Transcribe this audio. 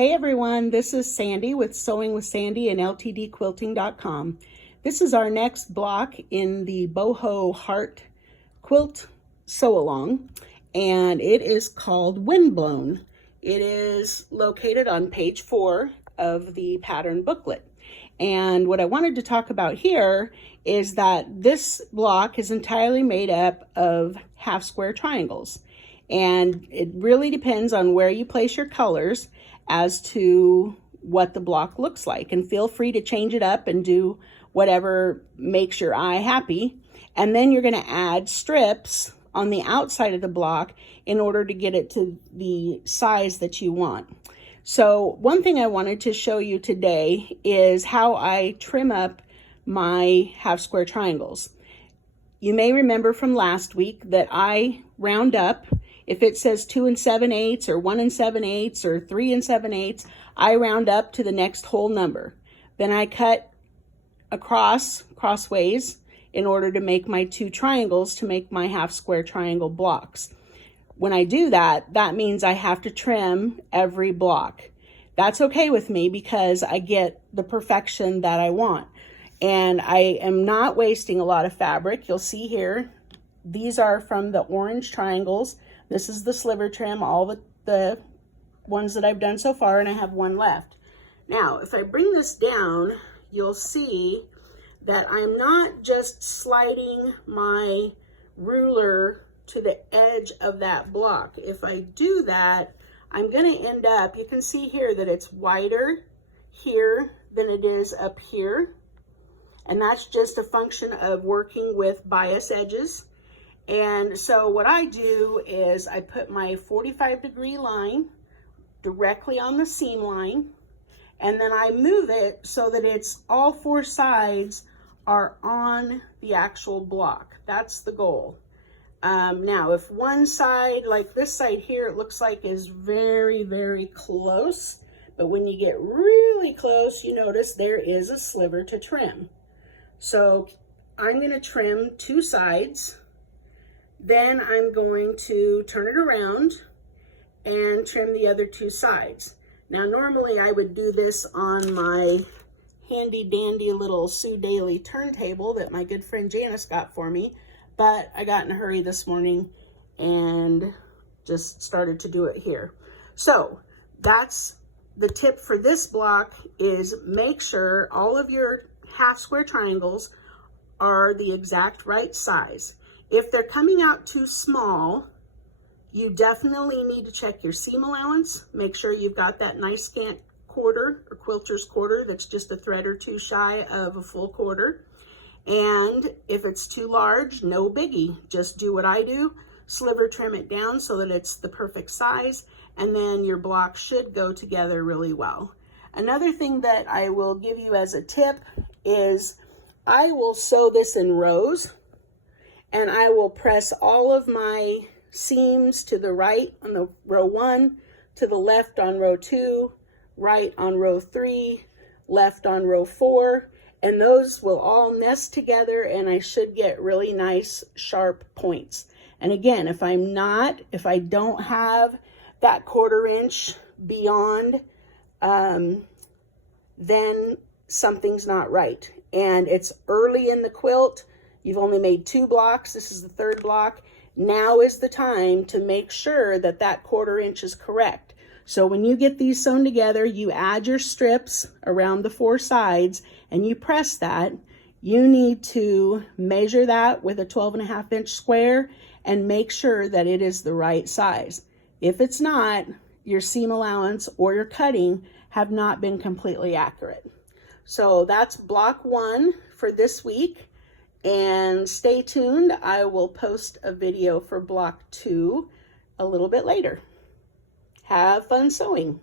Hey everyone, this is Sandy with Sewing with Sandy and LTDquilting.com. This is our next block in the Boho Heart Quilt Sew Along, and it is called Windblown. It is located on page 4 of the pattern booklet. And what I wanted to talk about here is that this block is entirely made up of half square triangles. And it really depends on where you place your colors as to what the block looks like. And feel free to change it up and do whatever makes your eye happy. And then you're going to add strips on the outside of the block in order to get it to the size that you want. So one thing I wanted to show you today is how I trim up my half square triangles. You may remember from last week that I round up. If it says 2 7/8 or 1 7/8 or 3 7/8, I round up to the next whole number. Then I cut crossways in order to make my 2 triangles to make my half square triangle blocks. When I do that, that means I have to trim every block. That's okay with me because I get the perfection that I want. And I am not wasting a lot of fabric. You'll see here, these are from the orange triangles. This is the sliver trim, all the ones that I've done so far, and I have one left. Now, if I bring this down, you'll see that I'm not just sliding my ruler to the edge of that block. If I do that, I'm going to end up, you can see here that it's wider here than it is up here. And that's just a function of working with bias edges. And so what I do is I put my 45-degree line directly on the seam line, and then I move it so that it's all 4 sides are on the actual block. That's the goal. Now, if one side, like this side here, it looks like is very, very close, but when you get really close, you notice there is a sliver to trim. So I'm going to trim 2 sides. Then I'm going to turn it around and trim the other 2 sides. Now, normally I would do this on my handy dandy little Sue Daily turntable that my good friend Janice got for me, but I got in a hurry this morning and just started to do it here. So that's the tip for this block, is make sure all of your half square triangles are the exact right size. If they're coming out too small, you definitely need to check your seam allowance. Make sure you've got that nice scant quarter or quilter's quarter that's just a thread or 2 shy of a full quarter. And if it's too large, no biggie. Just do what I do, sliver trim it down so that it's the perfect size, and then your block should go together really well. Another thing that I will give you as a tip is I will sew this in rows. And I will press all of my seams to the right on the row 1, to the left on row 2, right on row 3, left on row 4, and those will all nest together, and I should get really nice sharp points. And again, if I don't have that 1/4 inch beyond, then something's not right. And it's early in the quilt. You've only made 2 blocks. This is the 3rd block. Now is the time to make sure that that 1/4 inch is correct. So when you get these sewn together, you add your strips around the 4 sides and you press that. You need to measure that with a 12.5 inch square and make sure that it is the right size. If it's not, your seam allowance or your cutting have not been completely accurate. So that's block 1 for this week. And stay tuned, I will post a video for block 2 a little bit later. Have fun sewing.